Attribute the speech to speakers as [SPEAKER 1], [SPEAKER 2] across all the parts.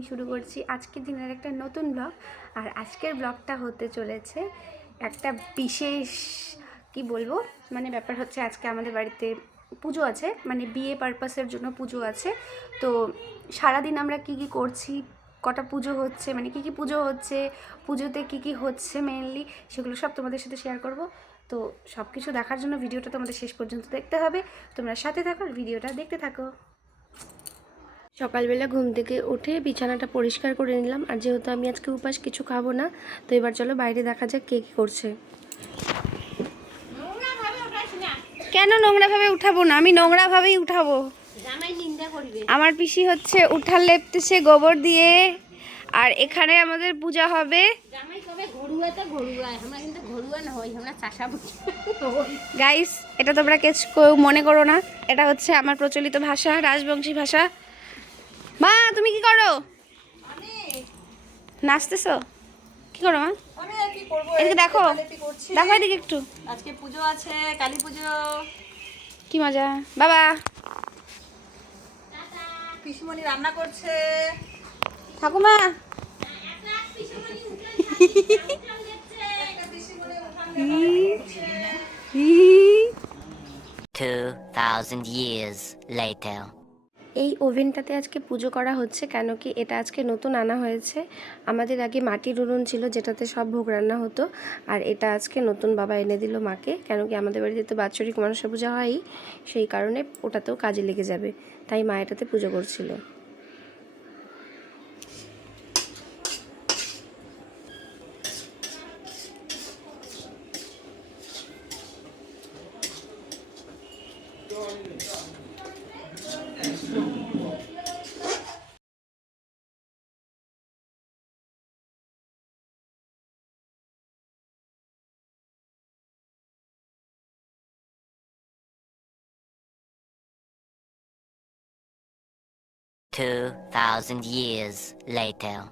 [SPEAKER 1] Morning শুরু করছি আজকের দিনের একটা নতুন ব্লগ। আর আজকের ব্লগটা হতে চলেছে একটা বিশেষ, কি বলব? মানে ব্যাপার হচ্ছে আজকে আমাদের বাড়িতে পুজো আছে মানে বিয়ে পারপাসের জন্য পুজো আছে। তো সারাদিন আমরা কি কি করছি, কটা পুজো হচ্ছে মানে কি কি পুজো হচ্ছে, পুজোতে কি কি হচ্ছে মেনলি সেগুলো সব তোমাদের সাথে শেয়ার করব। তো সব কিছু দেখার জন্য ভিডিওটা তোমাদের শেষ পর্যন্ত দেখতে হবে। তোমরা সাথে থাকো ভিডিওটা দেখতে থাকো। সকালবেলা ঘুম থেকে উঠে বিছানাটা পরিষ্কার করে নিলাম। আর যেহেতু আমি আজকে উপাস কিছু খাব না তো এবার চলো বাইরে দেখা যাক কে কী করছে। কেন নোংরাভাবে উঠাবো না? আমি নোংরাভাবেই উঠাবো। আমার পিসি হচ্ছে উঠাল লেপতেছে গোবর দিয়ে। আর এখানে আমাদের পূজা হবে। গাইস এটা তোমরা কেউ মনে করো না। এটা হচ্ছে আমার প্রচলিত ভাষা রাজবংশী ভাষা। মা তুমি কি করো? নাচতেছো? কি করো মা? এদিকে দেখো। দেখো এদিকে একটু।
[SPEAKER 2] আজকে পুজো আছে কালী পুজো।
[SPEAKER 1] কি মজা। বাবা।
[SPEAKER 2] পিসিমণি রান্না করছে।
[SPEAKER 1] ঠাকুমা।
[SPEAKER 3] Two thousand years later.
[SPEAKER 1] এই ওভেনটাতে আজকে পুজো করা হচ্ছে কেন কি এটা আজকে নতুন আনা হয়েছে। আমাদের আগে মাটির উনুন ছিল যেটাতে সব ভোগ রান্না হতো, আর এটা আজকে নতুন বাবা এনে দিল মাকে। কেন কি আমাদের বাড়িতে তো বাৎসরিক মানুষের পূজা হয়ই, সেই কারণে ওটাতেও কাজে লেগে যাবে, তাই মা এটাতে পুজো করছিল।
[SPEAKER 3] 2,000 years later.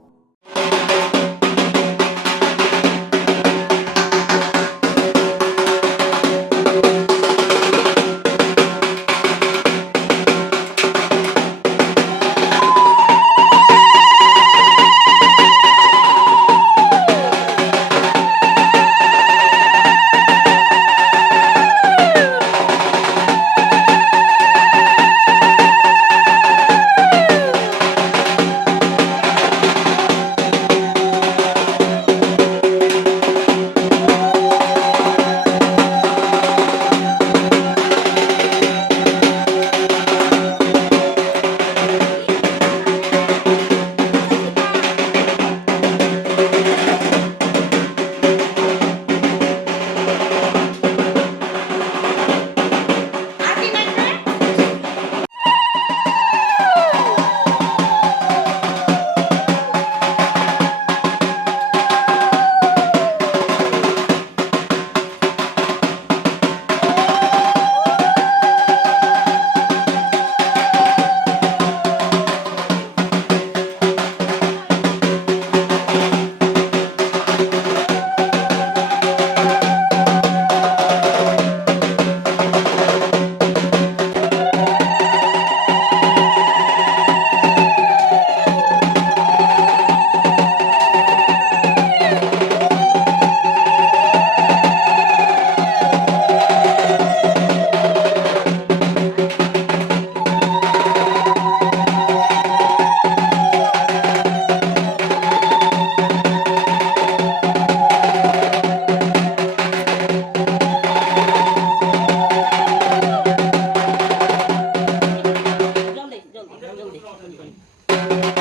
[SPEAKER 4] দিয়া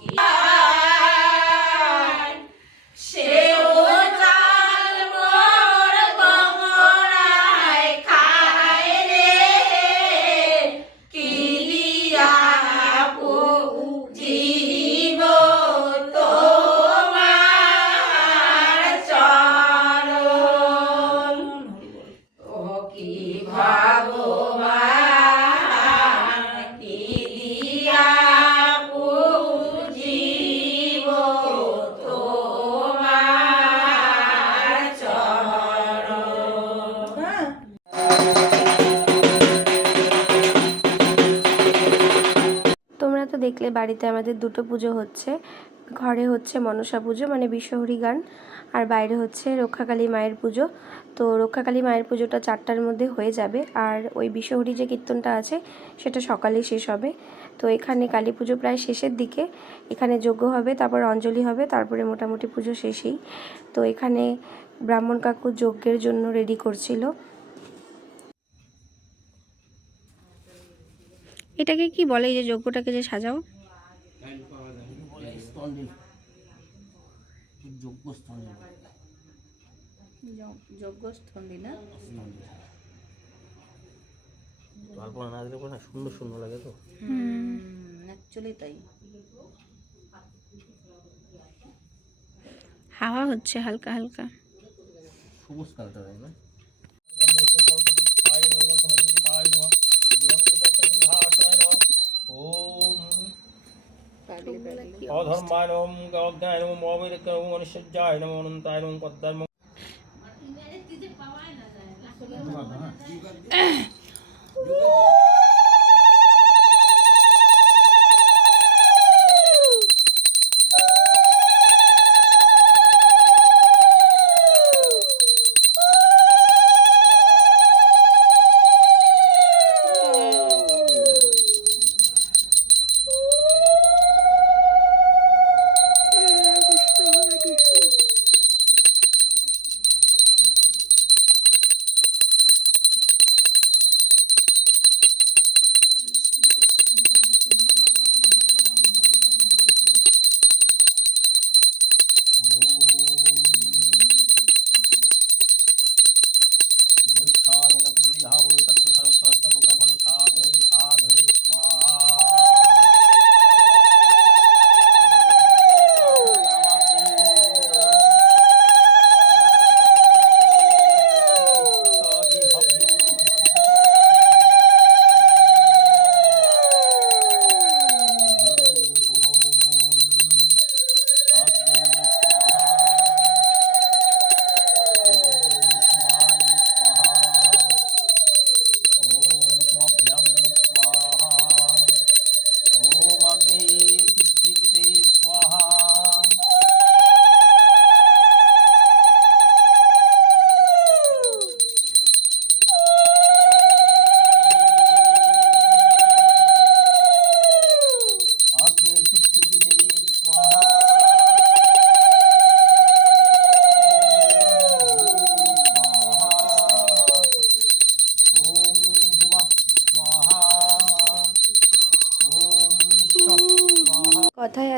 [SPEAKER 5] Okay. দেখলে বাড়িতে আমাদের দুটো পুজো হচ্ছে। ঘরে হচ্ছে মনসা পুজো মানে বিশ্বহরি গান, আর বাইরে হচ্ছে রক্ষাকালী মায়ের পুজো। তো রক্ষাকালী মায়ের পুজোটা চারটার মধ্যে হয়ে যাবে, আর ওই বিশ্বহরি যে কীর্তনটা আছে, সেটা সকালে শেষ হবে। তো এখানে কালী পুজো প্রায় শেষের দিকে, এখানে যজ্ঞ হবে, তারপর অঞ্জলি হবে, তারপরে মোটামুটি পুজো শেষেই। তো এখানে ব্রাহ্মণ কাকু যজ্ঞের জন্য রেডি করছিল। এটাকে কি বলে এই যে যজ্ঞটাকে যে সাজাও?
[SPEAKER 2] না?
[SPEAKER 6] দিলে সুন্দর সুন্দর লাগে তো
[SPEAKER 2] অ্যাকচুয়ালি তাই।
[SPEAKER 5] হাওয়া হচ্ছে হালকা হালকা।
[SPEAKER 6] সবুজ কালারটা তাই না?
[SPEAKER 7] अधर्माय नम अज्ञाय नम अविरक नम अनिश्चयाय नम अनंताय नम पद्धर्म
[SPEAKER 5] Yeah.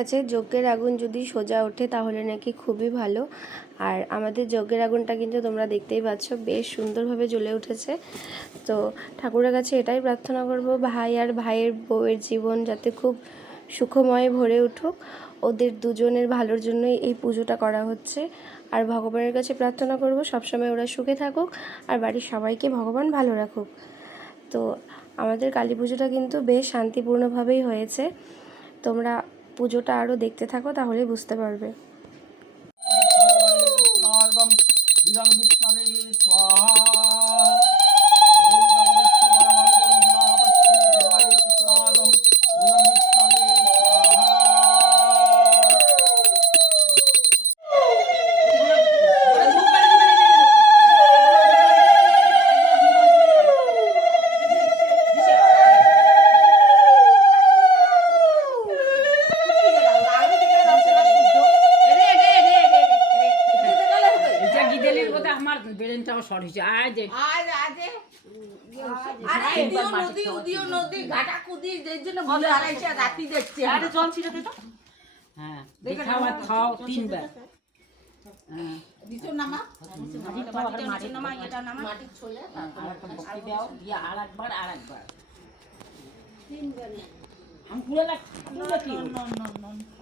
[SPEAKER 5] আছে, যজ্ঞের আগুন যদি সোজা ওঠে তাহলে নাকি খুবই ভালো। আর আমাদের যজ্ঞের আগুনটা কিন্তু তোমরা দেখতেই পাচ্ছ, বেশ সুন্দরভাবে জ্বলে উঠেছে। তো ঠাকুরের কাছে এটাই প্রার্থনা করব, ভাই আর ভাইয়ের বউয়ের জীবন যাতে খুব সুখময় ভরে উঠুক। ওদের দুজনের ভালোর জন্যই এই পুজোটা করা হচ্ছে। আর ভগবানের কাছে প্রার্থনা করব, সবসময় ওরা সুখে থাকুক আর বাড়ির সবাইকে ভগবান ভালো রাখুক। তো আমাদের কালী পুজোটা কিন্তু বেশ শান্তিপূর্ণভাবেই হয়েছে। তোমরা পুজোটা আরও দেখতে থাকো তাহলে বুঝতে পারবে।
[SPEAKER 7] স্বাহা।
[SPEAKER 8] শর্ট আজ।
[SPEAKER 2] আজ আজে। আরে উদিও নদী উদিও নদী ঘাটা কুদি এর জন্য ভুলে হারাইছে রাতি দেখছে আরে জল ছিড়ে তো।
[SPEAKER 8] হ্যাঁ খাও তিনবার। হ্যাঁ।
[SPEAKER 2] দিছো নামা মাটি নামা এটা নামা মাটি ছলে
[SPEAKER 8] আর একটা ভক্তি দাও দিয়ে আর একবার আর একবার। আমি পুরো লাগ পুরো কি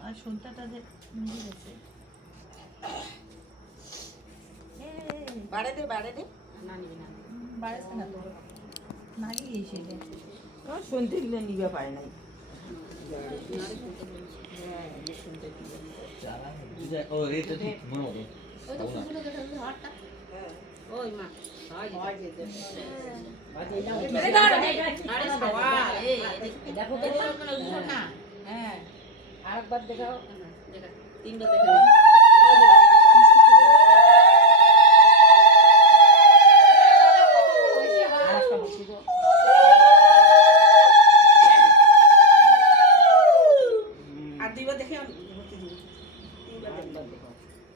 [SPEAKER 2] আর সন্তাটা যে গেছে। বাড়ে দে বাড়ে দে।
[SPEAKER 6] শুনতে গেলে নিবে পারে নাই
[SPEAKER 8] ওই মা দেখো
[SPEAKER 2] হ্যাঁ।
[SPEAKER 8] আরেকবার দেখাও।
[SPEAKER 2] তিনবার দেখে
[SPEAKER 8] আরেকটা ভক্তি দাও
[SPEAKER 2] আর দুইবার দেখে
[SPEAKER 8] আরেকবার দেখাও আপনি হ্যাঁ আর দুদিনটা আমি খামতে ভক্তি দিয়ে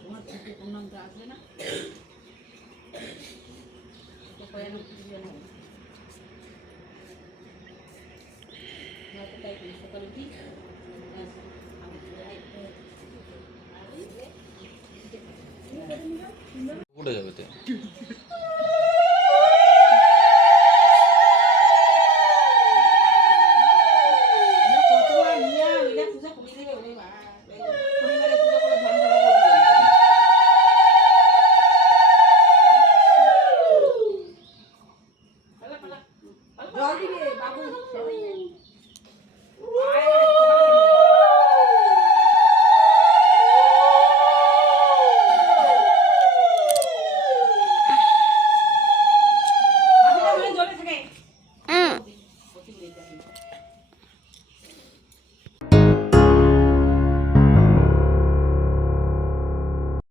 [SPEAKER 8] তোমার থেকে পূর্ণাঙ্গ আসবে না? তো কয়েন দিবে না সকালে উঠি